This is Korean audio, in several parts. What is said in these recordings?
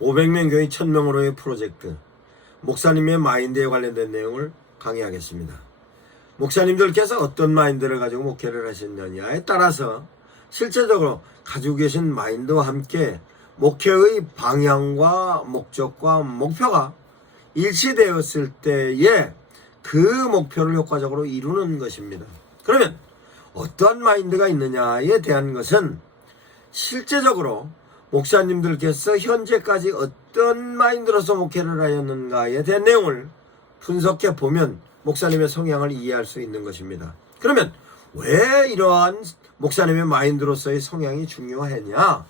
500명 교인 1000명으로의 프로젝트 목사님의 마인드에 관련된 내용을 강의하겠습니다. 목사님들께서 어떤 마인드를 가지고 목회를 하셨느냐에 따라서 실제적으로 가지고 계신 마인드와 함께 목회의 방향과 목적과 목표가 일치되었을 때에 그 목표를 효과적으로 이루는 것입니다. 그러면 어떠한 마인드가 있느냐에 대한 것은 실제적으로 목사님들께서 현재까지 어떤 마인드로서 목회를 하였는가에 대한 내용을 분석해 보면 목사님의 성향을 이해할 수 있는 것입니다. 그러면 왜 이러한 목사님의 마인드로서의 성향이 중요하냐?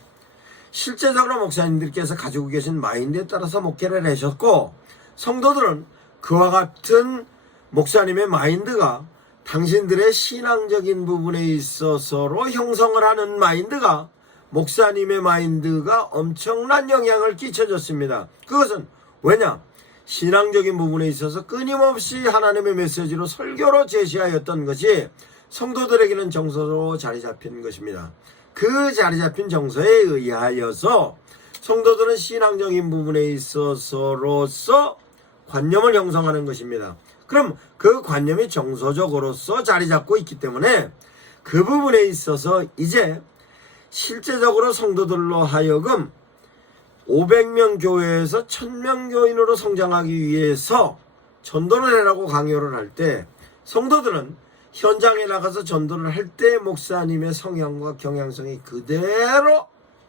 실제적으로 목사님들께서 가지고 계신 마인드에 따라서 목회를 하셨고, 성도들은 그와 같은 목사님의 마인드가 당신들의 신앙적인 부분에 있어서로 형성을 하는 마인드가 목사님의 마인드가 엄청난 영향을 끼쳐줬습니다. 그것은 왜냐? 신앙적인 부분에 있어서 끊임없이 하나님의 메시지로 설교로 제시하였던 것이 성도들에게는 정서로 자리 잡힌 것입니다. 그 자리 잡힌 정서에 의하여서 성도들은 신앙적인 부분에 있어서로서 관념을 형성하는 것입니다. 그럼 그 관념이 정서적으로서 자리 잡고 있기 때문에 그 부분에 있어서 이제 실제적으로 성도들로 하여금 500명 교회에서 1000명 교인으로 성장하기 위해서 전도를 해라고 강요를 할 때 성도들은 현장에 나가서 전도를 할 때 목사님의 성향과 경향성이 그대로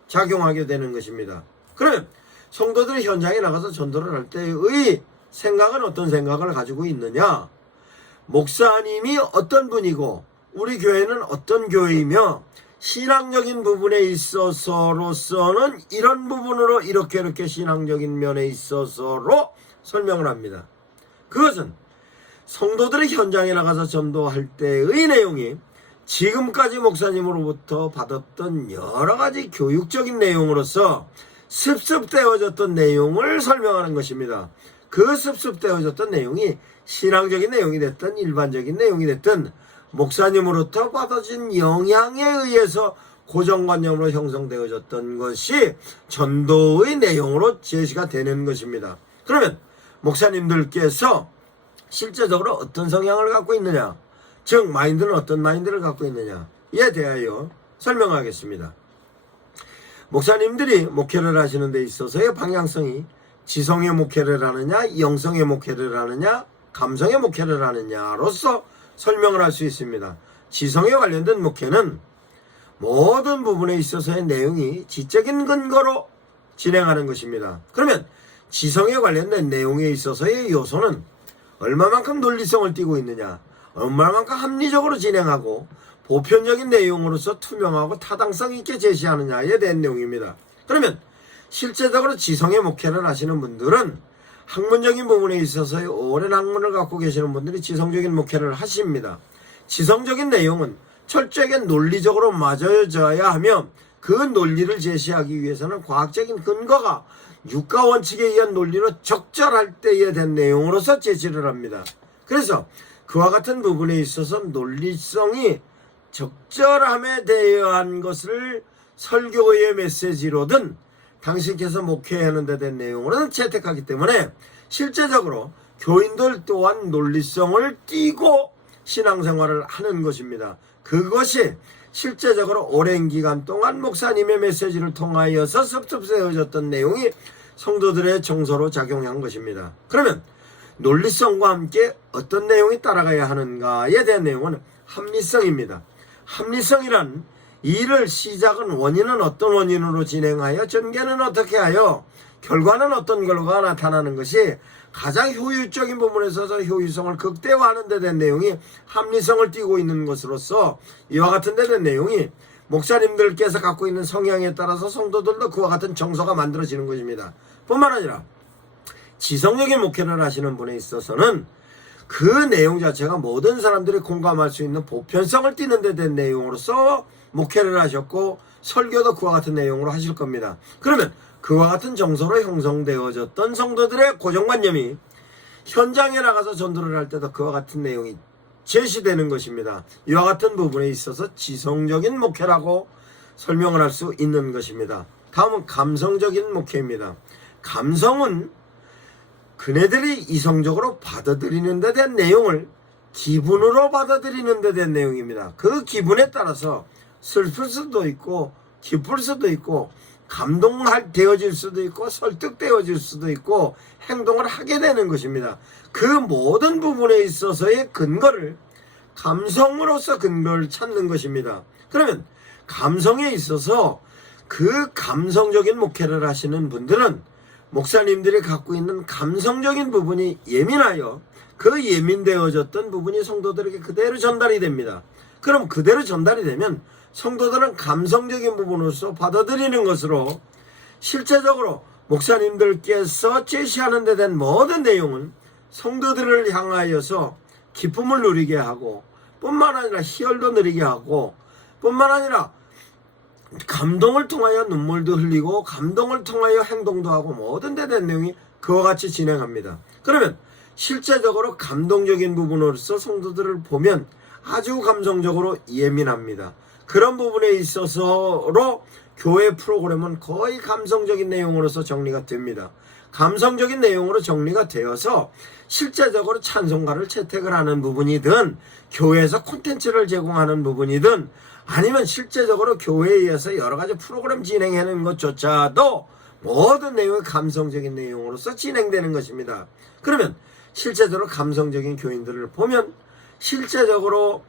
작용하게 되는 것입니다. 그러면 성도들이 현장에 나가서 전도를 할 때의 생각은 어떤 생각을 가지고 있느냐? 목사님이 어떤 분이고 우리 교회는 어떤 교회이며 신앙적인 부분에 있어서로서는 이런 부분으로 이렇게 신앙적인 면에 있어서로 설명을 합니다. 그것은 성도들이 현장에 나가서 전도할 때의 내용이 지금까지 목사님으로부터 받았던 여러 가지 교육적인 내용으로서 습습되어졌던 내용을 설명하는 것입니다. 그 습습되어졌던 내용이 신앙적인 내용이 됐든 일반적인 내용이 됐든 목사님으로부터 받아진 영향에 의해서 고정관념으로 형성되어졌던 것이 전도의 내용으로 제시가 되는 것입니다. 그러면 목사님들께서 실제적으로 어떤 성향을 갖고 있느냐, 즉 마인드는 어떤 마인드를 갖고 있느냐에 대하여 설명하겠습니다. 목사님들이 목회를 하시는 데 있어서의 방향성이 지성의 목회를 하느냐, 영성의 목회를 하느냐, 감성의 목회를 하느냐로서 설명을 할 수 있습니다. 지성에 관련된 목회는 모든 부분에 있어서의 내용이 지적인 근거로 진행하는 것입니다. 그러면 지성에 관련된 내용에 있어서의 요소는 얼마만큼 논리성을 띠고 있느냐, 얼마만큼 합리적으로 진행하고 보편적인 내용으로서 투명하고 타당성 있게 제시하느냐에 대한 내용입니다. 그러면 실제적으로 지성의 목회를 하시는 분들은 학문적인 부분에 있어서의 오랜 학문을 갖고 계시는 분들이 지성적인 목회를 하십니다. 지성적인 내용은 철저하게 논리적으로 맞아져야 하며 그 논리를 제시하기 위해서는 과학적인 근거가 육가 원칙에 의한 논리로 적절할 때에 대한 내용으로서 제시를 합니다. 그래서 그와 같은 부분에 있어서 논리성이 적절함에 대한 것을 설교의 메시지로든 당신께서 목회하는 데 대한 내용으로는 채택하기 때문에 실제적으로 교인들 또한 논리성을 띠고 신앙생활을 하는 것입니다. 그것이 실제적으로 오랜 기간 동안 목사님의 메시지를 통하여서 섭섭세워졌던 내용이 성도들의 정서로 작용한 것입니다. 그러면 논리성과 함께 어떤 내용이 따라가야 하는가에 대한 내용은 합리성입니다. 합리성이란 일을 시작은 원인은 어떤 원인으로 진행하여 전개는 어떻게 하여 결과는 어떤 결과가 나타나는 것이 가장 효율적인 부분에서 효율성을 극대화하는 데 대한 내용이 합리성을 띠고 있는 것으로서 이와 같은 데 대한 내용이 목사님들께서 갖고 있는 성향에 따라서 성도들도 그와 같은 정서가 만들어지는 것입니다. 뿐만 아니라 지성적인 목회를 하시는 분에 있어서는 그 내용 자체가 모든 사람들이 공감할 수 있는 보편성을 띠는 데 대한 내용으로서 목회를 하셨고 설교도 그와 같은 내용으로 하실 겁니다. 그러면 그와 같은 정서로 형성되어졌던 성도들의 고정관념이 현장에 나가서 전도를 할 때도 그와 같은 내용이 제시되는 것입니다. 이와 같은 부분에 있어서 지성적인 목회라고 설명을 할 수 있는 것입니다. 다음은 감성적인 목회입니다. 감성은 그네들이 이성적으로 받아들이는 데 대한 내용을 기분으로 받아들이는 데 대한 내용입니다. 그 기분에 따라서 슬플 수도 있고 기쁠 수도 있고 감동되어질 수도 있고 설득되어질 수도 있고 행동을 하게 되는 것입니다. 그 모든 부분에 있어서의 근거를 감성으로서 근거를 찾는 것입니다. 그러면 감성에 있어서 그 감성적인 목회를 하시는 분들은 목사님들이 갖고 있는 감성적인 부분이 예민하여 그 예민되어졌던 부분이 성도들에게 그대로 전달이 됩니다. 그럼 그대로 전달이 되면 성도들은 감성적인 부분으로서 받아들이는 것으로 실제적으로 목사님들께서 제시하는 데 대한 모든 내용은 성도들을 향하여서 기쁨을 누리게 하고 뿐만 아니라 희열도 누리게 하고 뿐만 아니라 감동을 통하여 눈물도 흘리고 감동을 통하여 행동도 하고 모든 데 대한 내용이 그와 같이 진행합니다. 그러면 실제적으로 감동적인 부분으로서 성도들을 보면 아주 감성적으로 예민합니다. 그런 부분에 있어서로 교회 프로그램은 거의 감성적인 내용으로서 정리가 됩니다. 감성적인 내용으로 정리가 되어서 실제적으로 찬송가를 채택을 하는 부분이든 교회에서 콘텐츠를 제공하는 부분이든 아니면 실제적으로 교회에서 여러 가지 프로그램 진행하는 것조차도 모든 내용이 감성적인 내용으로서 진행되는 것입니다. 그러면 실제적으로 감성적인 교인들을 보면 실제적으로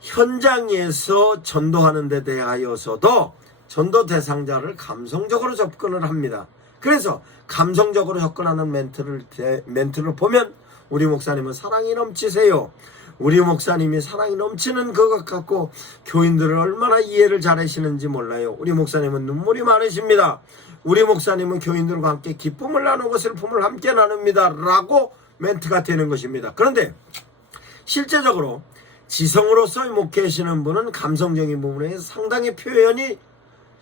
현장에서 전도하는 데 대하여서도 전도 대상자를 감성적으로 접근을 합니다. 그래서 감성적으로 접근하는 멘트를 보면 우리 목사님은 사랑이 넘치세요. 우리 목사님이 사랑이 넘치는 그것 갖고 교인들을 얼마나 이해를 잘하시는지 몰라요. 우리 목사님은 눈물이 많으십니다. 우리 목사님은 교인들과 함께 기쁨을 나누고 슬픔을 함께 나눕니다. 라고 멘트가 되는 것입니다. 그런데 실제적으로 지성으로서 목회하시는 분은 감성적인 부분에 상당히 표현이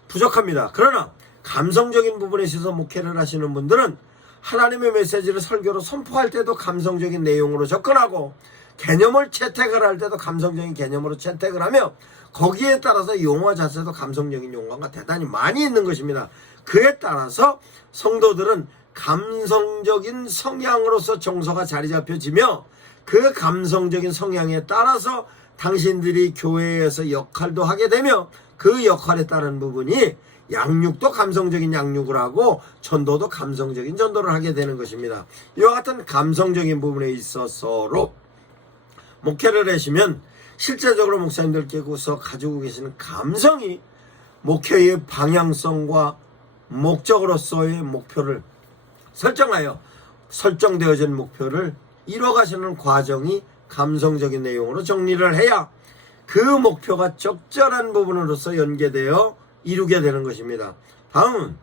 부족합니다. 그러나 감성적인 부분에 있어서 목회를 하시는 분들은 하나님의 메시지를 설교로 선포할 때도 감성적인 내용으로 접근하고 개념을 채택을 할 때도 감성적인 개념으로 채택을 하며 거기에 따라서 용어 자체도 감성적인 용어가 대단히 많이 있는 것입니다. 그에 따라서 성도들은 감성적인 성향으로서 정서가 자리 잡혀지며 그 감성적인 성향에 따라서 당신들이 교회에서 역할도 하게 되며 그 역할에 따른 부분이 양육도 감성적인 양육을 하고 전도도 감성적인 전도를 하게 되는 것입니다. 이와 같은 감성적인 부분에 있어서로 목회를 하시면 실제적으로 목사님들께서 가지고 계시는 감성이 목회의 방향성과 목적으로서의 목표를 설정하여 설정되어진 목표를 이뤄가시는 과정이 감성적인 내용으로 정리를 해야 그 목표가 적절한 부분으로서 연계되어 이루게 되는 것입니다. 다음은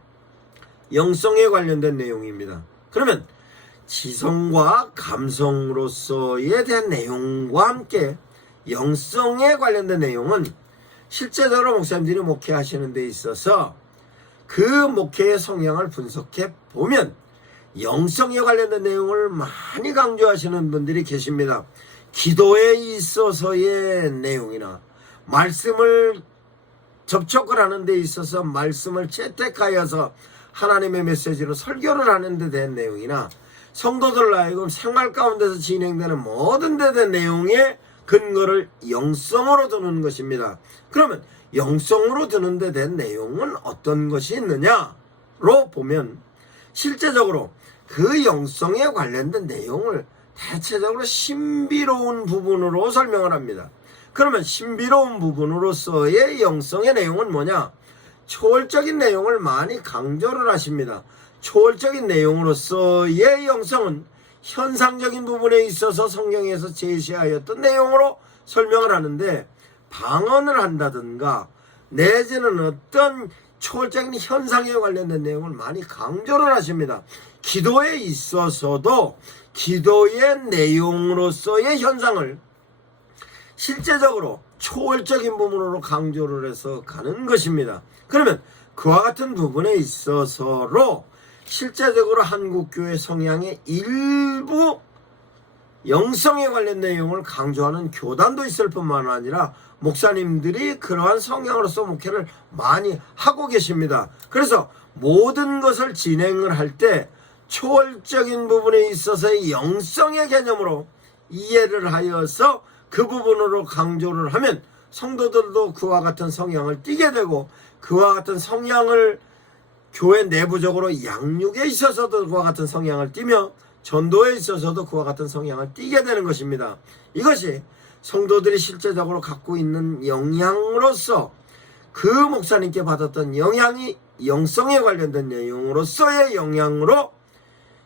영성에 관련된 내용입니다. 그러면 지성과 감성으로서에 대한 내용과 함께 영성에 관련된 내용은 실제적으로 목사님들이 목회하시는 데 있어서 그 목회의 성향을 분석해 보면 영성에 관련된 내용을 많이 강조하시는 분들이 계십니다. 기도에 있어서의 내용이나 말씀을 접촉을 하는 데 있어서 말씀을 채택하여서 하나님의 메시지로 설교를 하는 데 대한 내용이나 성도들로 하여금 생활 가운데서 진행되는 모든 데 대한 내용의 근거를 영성으로 두는 것입니다. 그러면 영성으로 두는 데 대한 내용은 어떤 것이 있느냐로 보면 실제적으로 그 영성에 관련된 내용을 대체적으로 신비로운 부분으로 설명을 합니다. 그러면 신비로운 부분으로서의 영성의 내용은 뭐냐? 초월적인 내용을 많이 강조를 하십니다. 초월적인 내용으로서의 영성은 현상적인 부분에 있어서 성경에서 제시하였던 내용으로 설명을 하는데 방언을 한다든가 내지는 어떤 초월적인 현상에 관련된 내용을 많이 강조를 하십니다. 기도에 있어서도 기도의 내용으로서의 현상을 실제적으로 초월적인 부분으로 강조를 해서 가는 것입니다. 그러면 그와 같은 부분에 있어서로 실제적으로 한국교회 성향의 일부 영성에 관련 내용을 강조하는 교단도 있을 뿐만 아니라 목사님들이 그러한 성향으로서 목회를 많이 하고 계십니다. 그래서 모든 것을 진행을 할 때 초월적인 부분에 있어서의 영성의 개념으로 이해를 하여서 그 부분으로 강조를 하면 성도들도 그와 같은 성향을 띠게 되고, 그와 같은 성향을 교회 내부적으로 양육에 있어서도 그와 같은 성향을 띠며 전도에 있어서도 그와 같은 성향을 띠게 되는 것입니다. 이것이 성도들이 실제적으로 갖고 있는 영향으로서, 그 목사님께 받았던 영향이 영성에 관련된 내용으로서의 영향으로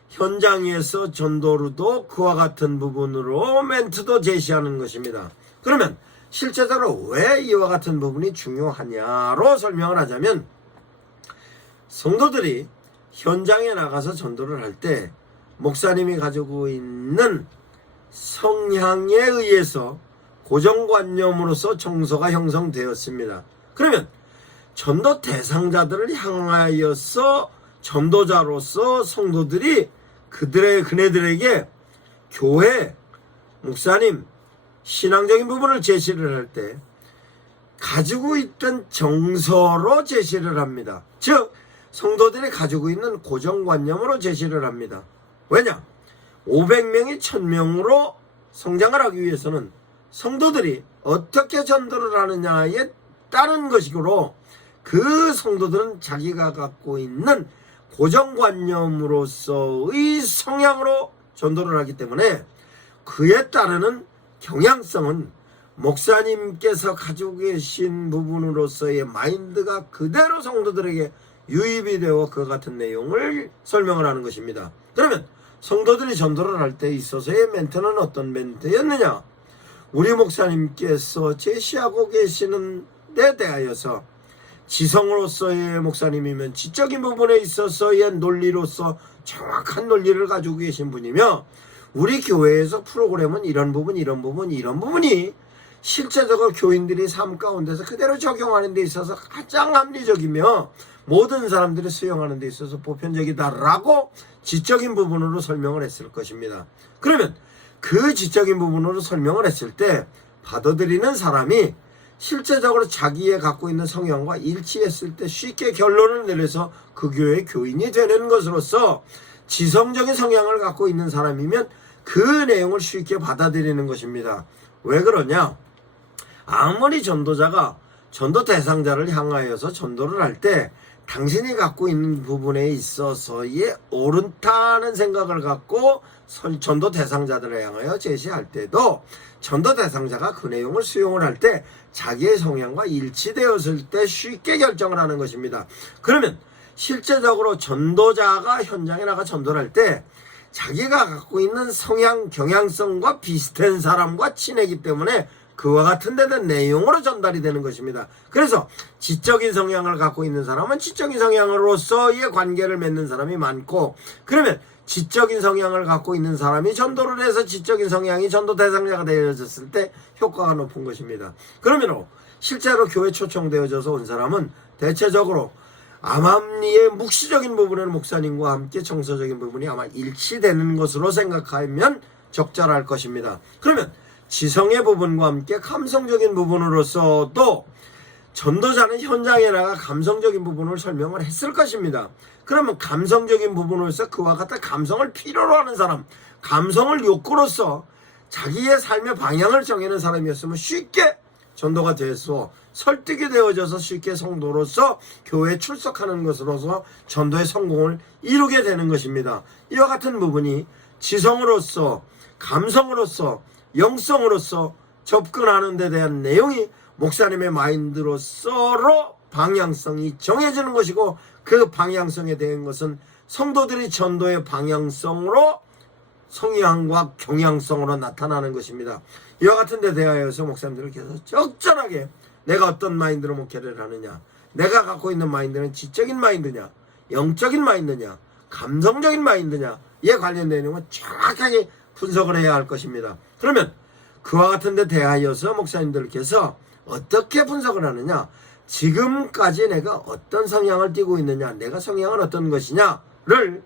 현장에서 전도로도 그와 같은 부분으로 멘트도 제시하는 것입니다. 그러면 실제적으로 왜 이와 같은 부분이 중요하냐로 설명을 하자면, 성도들이 현장에 나가서 전도를 할 때 목사님이 가지고 있는 성향에 의해서 고정관념으로서 정서가 형성되었습니다. 그러면 전도 대상자들을 향하여서 전도자로서 성도들이 그네들에게 교회, 목사님, 신앙적인 부분을 제시를 할 때 가지고 있던 정서로 제시를 합니다. 즉 성도들이 가지고 있는 고정관념으로 제시를 합니다. 왜냐? 500명이 1000명으로 성장을 하기 위해서는 성도들이 어떻게 전도를 하느냐에 따른 것이므로, 그 성도들은 자기가 갖고 있는 고정관념으로서의 성향으로 전도를 하기 때문에 그에 따르는 경향성은 목사님께서 가지고 계신 부분으로서의 마인드가 그대로 성도들에게 유입이 되어 그 같은 내용을 설명을 하는 것입니다. 그러면 성도들이 전도를 할 때 있어서의 멘트는 어떤 멘트였느냐? 우리 목사님께서 제시하고 계시는 데 대하여서 지성으로서의 목사님이면 지적인 부분에 있어서의 논리로서 정확한 논리를 가지고 계신 분이며, 우리 교회에서 프로그램은 이런 부분이 실제적으로 교인들이 삶 가운데서 그대로 적용하는 데 있어서 가장 합리적이며 모든 사람들이 수용하는 데 있어서 보편적이다라고 지적인 부분으로 설명을 했을 것입니다. 그러면 그 지적인 부분으로 설명을 했을 때 받아들이는 사람이 실제적으로 자기의 갖고 있는 성향과 일치했을 때 쉽게 결론을 내려서 그 교회의 교인이 되는 것으로서, 지성적인 성향을 갖고 있는 사람이면 그 내용을 쉽게 받아들이는 것입니다. 왜 그러냐? 아무리 전도자가 전도 대상자를 향하여서 전도를 할 때 당신이 갖고 있는 부분에 있어서의 옳다는 생각을 갖고 전도 대상자들을 향하여 제시할 때도, 전도 대상자가 그 내용을 수용을 할 때 자기의 성향과 일치되었을 때 쉽게 결정을 하는 것입니다. 그러면 실제적으로 전도자가 현장에 나가 전도를 할 때 자기가 갖고 있는 성향, 경향성과 비슷한 사람과 친하기 때문에 그와 같은 데 대한 내용으로 전달이 되는 것입니다. 그래서 지적인 성향을 갖고 있는 사람은 지적인 성향으로서의 관계를 맺는 사람이 많고, 그러면 지적인 성향을 갖고 있는 사람이 전도를 해서 지적인 성향이 전도 대상자가 되어졌을 때 효과가 높은 것입니다. 그러면 실제로 교회 초청되어져서 온 사람은 대체적으로 암암리의 묵시적인 부분은 목사님과 함께 정서적인 부분이 아마 일치되는 것으로 생각하면 적절할 것입니다. 그러면 지성의 부분과 함께 감성적인 부분으로서도 전도자는 현장에 나가 감성적인 부분을 설명을 했을 것입니다. 그러면 감성적인 부분으로서 그와 같은 감성을 필요로 하는 사람, 감성을 욕구로서 자기의 삶의 방향을 정하는 사람이었으면 쉽게 전도가 돼서 설득이 되어져서 쉽게 성도로서 교회에 출석하는 것으로서 전도의 성공을 이루게 되는 것입니다. 이와 같은 부분이 지성으로서, 감성으로서, 영성으로서 접근하는 데 대한 내용이 목사님의 마인드로서로 방향성이 정해지는 것이고, 그 방향성에 대한 것은 성도들이 전도의 방향성으로 성향과 경향성으로 나타나는 것입니다. 이와 같은 데 대하여서 목사님들께서 적절하게 내가 어떤 마인드로 목회를 하느냐, 내가 갖고 있는 마인드는 지적인 마인드냐, 영적인 마인드냐, 감성적인 마인드냐, 이에 관련된 내용은 정확하게 분석을 해야 할 것입니다. 그러면 그와 같은 데 대하여서 목사님들께서 어떻게 분석을 하느냐, 지금까지 내가 어떤 성향을 띠고 있느냐, 내가 성향은 어떤 것이냐를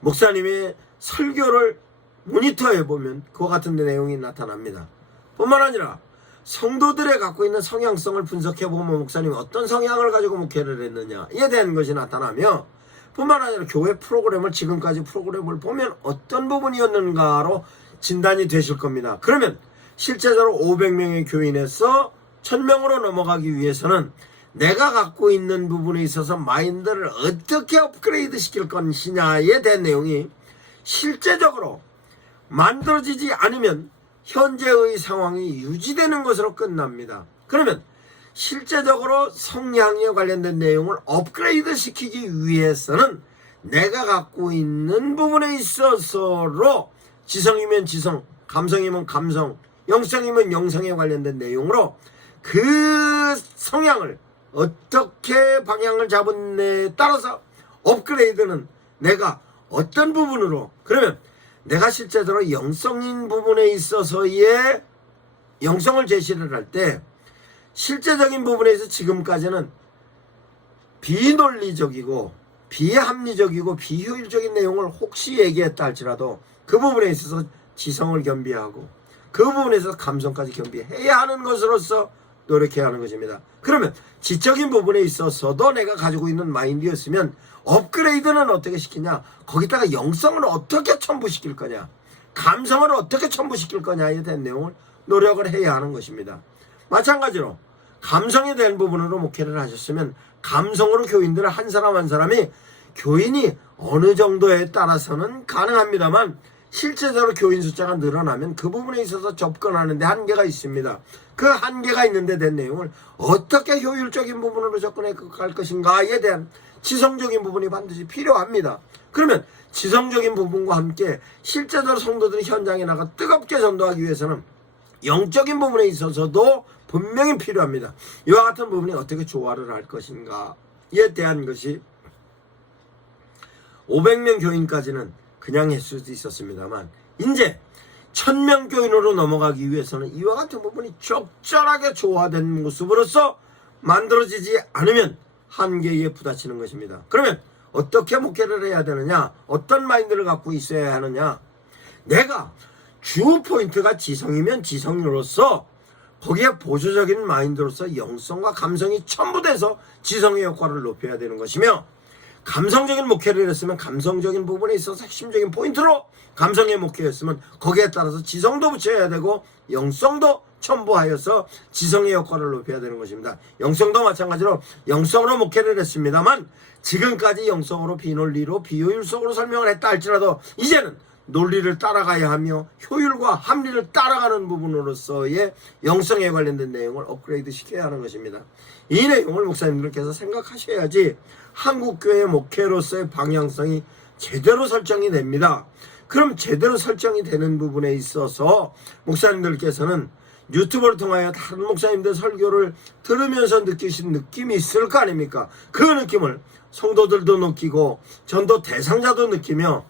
목사님의 설교를 모니터해 보면 그와 같은 데 내용이 나타납니다. 뿐만 아니라 성도들의 갖고 있는 성향성을 분석해보면 목사님이 어떤 성향을 가지고 목회를 했느냐에 대한 것이 나타나며, 뿐만 아니라 교회 프로그램을, 지금까지 프로그램을 보면 어떤 부분이었는가로 진단이 되실 겁니다. 그러면 실제적으로 500명의 교인에서 1000명으로 넘어가기 위해서는 내가 갖고 있는 부분에 있어서 마인드를 어떻게 업그레이드 시킬 것이냐에 대한 내용이 실제적으로 만들어지지 않으면 현재의 상황이 유지되는 것으로 끝납니다. 그러면 실제적으로 성향에 관련된 내용을 업그레이드 시키기 위해서는 내가 갖고 있는 부분에 있어서로 지성이면 지성, 감성이면 감성, 영성이면 영성에 관련된 내용으로 그 성향을 어떻게 방향을 잡은에 따라서 업그레이드는 내가 어떤 부분으로, 그러면 내가 실제적으로 영성인 부분에 있어서의 영성을 제시를 할 때 실제적인 부분에서 지금까지는 비논리적이고 비합리적이고 비효율적인 내용을 혹시 얘기했다 할지라도 그 부분에 있어서 지성을 겸비하고 그 부분에서 감성까지 겸비해야 하는 것으로서 노력해야 하는 것입니다. 그러면 지적인 부분에 있어서도 내가 가지고 있는 마인드였으면 업그레이드는 어떻게 시키냐, 거기다가 영성을 어떻게 첨부시킬 거냐, 감성을 어떻게 첨부시킬 거냐에 대한 내용을 노력을 해야 하는 것입니다. 마찬가지로 감성에 대한 부분으로 목회를 하셨으면 감성으로 교인들 한 사람 한 사람이 교인이 어느 정도에 따라서는 가능합니다만 실제적으로 교인 숫자가 늘어나면 그 부분에 있어서 접근하는 데 한계가 있습니다. 그 한계가 있는데 대한 내용을 어떻게 효율적인 부분으로 접근해 갈 것인가에 대한 지성적인 부분이 반드시 필요합니다. 그러면 지성적인 부분과 함께 실제적으로 성도들이 현장에 나가 뜨겁게 전도하기 위해서는 영적인 부분에 있어서도 분명히 필요합니다. 이와 같은 부분이 어떻게 조화를 할 것인가에 대한 것이 500명 교인까지는 그냥 했을 수도 있었습니다만 이제 1000명 교인으로 넘어가기 위해서는 이와 같은 부분이 적절하게 조화된 모습으로서 만들어지지 않으면 한계에 부딪히는 것입니다. 그러면 어떻게 목회를 해야 되느냐, 어떤 마인드를 갖고 있어야 하느냐, 내가 주 포인트가 지성이면 지성으로서 거기에 보조적인 마인드로서 영성과 감성이 첨부돼서 지성의 효과를 높여야 되는 것이며, 감성적인 목회를 했으면 감성적인 부분에 있어서 핵심적인 포인트로 감성의 목회였으면 거기에 따라서 지성도 붙여야 되고 영성도 첨부하여서 지성의 효과를 높여야 되는 것입니다. 영성도 마찬가지로 영성으로 목회를 했습니다만 지금까지 영성으로 비논리로 비효율적으로 설명을 했다 할지라도 이제는 논리를 따라가야 하며 효율과 합리를 따라가는 부분으로서의 영성에 관련된 내용을 업그레이드 시켜야 하는 것입니다. 이 내용을 목사님들께서 생각하셔야지 한국교회 목회로서의 방향성이 제대로 설정이 됩니다. 그럼 제대로 설정이 되는 부분에 있어서 목사님들께서는 유튜브를 통하여 다른 목사님들 설교를 들으면서 느끼신 느낌이 있을 거 아닙니까? 그 느낌을 성도들도 느끼고 전도 대상자도 느끼며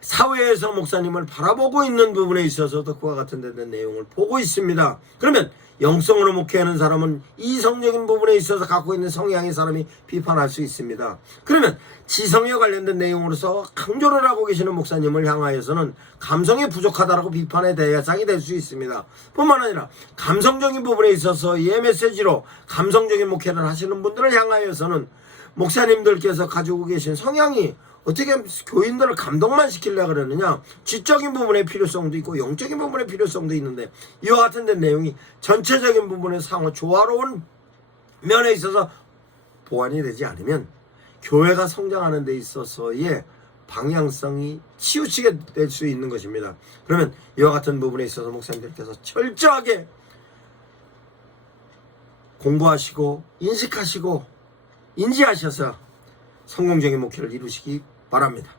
사회에서 목사님을 바라보고 있는 부분에 있어서도 그와 같은 데 내용을 보고 있습니다. 그러면 영성으로 목회하는 사람은 이성적인 부분에 있어서 갖고 있는 성향의 사람이 비판할 수 있습니다. 그러면 지성에 관련된 내용으로서 강조를 하고 계시는 목사님을 향하여서는 감성이 부족하다라고 비판의 대상이 될 수 있습니다. 뿐만 아니라 감성적인 부분에 있어서의 메시지로 감성적인 목회를 하시는 분들을 향하여서는 목사님들께서 가지고 계신 성향이 어떻게 교인들을 감동만 시키려고 그러느냐, 지적인 부분의 필요성도 있고 영적인 부분의 필요성도 있는데 이와 같은 데 내용이 전체적인 부분의 상호 조화로운 면에 있어서 보완이 되지 않으면 교회가 성장하는 데 있어서의 방향성이 치우치게 될 수 있는 것입니다. 그러면 이와 같은 부분에 있어서 목사님들께서 철저하게 공부하시고 인식하시고 인지하셔서 성공적인 목표를 이루시기 바랍니다.